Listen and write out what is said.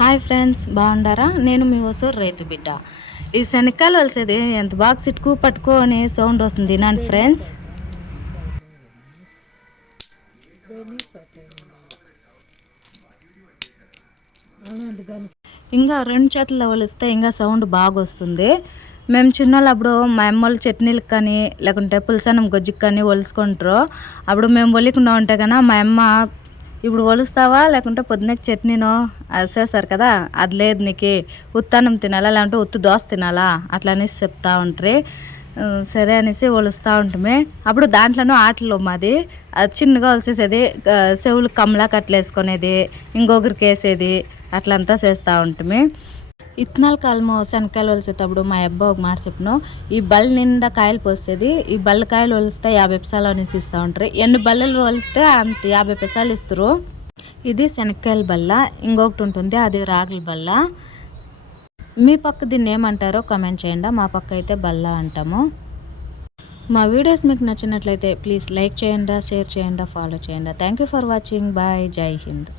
Hi friends బాగుండారా? నేను మీ వసూరు రైతు బిడ్డ. ఈ శనక్కాయలు వలిసేది ఎంత బాగా పట్టుకో పట్టుకొని సౌండ్ వస్తుంది. నాన్న ఫ్రెండ్స్. ఇంకా రెండు చేతుల్లో వలిస్తే ఇంకా సౌండ్ బాగా వస్తుంది. మేము చిన్నప్పుడు మా అమ్మోళ్ళు చట్నీలకు కానీ లేకుంటే పులసనం గొజ్జుకి కానీ ఒలుసుకుంటారు అప్పుడు మేము ఒలికుండా ఉంటే కన్నా మా అమ్మ ఇప్పుడు ఒలుస్తావా? లేకుంటే పొద్దునకి చట్నీనో అది చేస్తారు కదా? అది లేదు నీకు. ఉత్తన్నం తినాలా? లేకుంటే ఉత్తు దోశ తినాలా? అట్లా అనేసి చెప్తా ఉంటారు. సరే అనేసి ఒలుస్తూ ఉంటామే. అప్పుడు దాంట్లోనూ ఆటలు మాది. అది చిన్నగా ఒలిసేసేది. చెవులు కమలా కట్లు వేసుకునేది ఇంకొకరికి వేసేది. అట్లంతా చేస్తూ ఉంటామే. ఇత్తనాల కాలము శనక్కాయలు ఒలిసేటప్పుడు మా అబ్బా ఒక మాట చెప్పను ఈ బల్ల నిండా కాయలు పోసేది ఈ బల్ల కాయలు ఒలిస్తే యాభై పైసలు అనేసి ఇస్తూ ఉంటారు. ఎన్ని బల్లలు ఒలిస్తే అంత యాభై పైసలు ఇస్తారు. ఇది శనక్కాయల బల్ల ఇంకొకటి ఉంటుంది అది రాగుల బల్ల. మీ పక్క దీన్ని ఏమంటారో కామెంట్ చేయండి మా పక్క అయితే బల్ల అంటాము. మా వీడియోస్ మీకు నచ్చినట్లయితే ప్లీజ్ లైక్ చేయండి షేర్ చేయండి ఫాలో చేయండి. Thank you for watching bye Jai Hind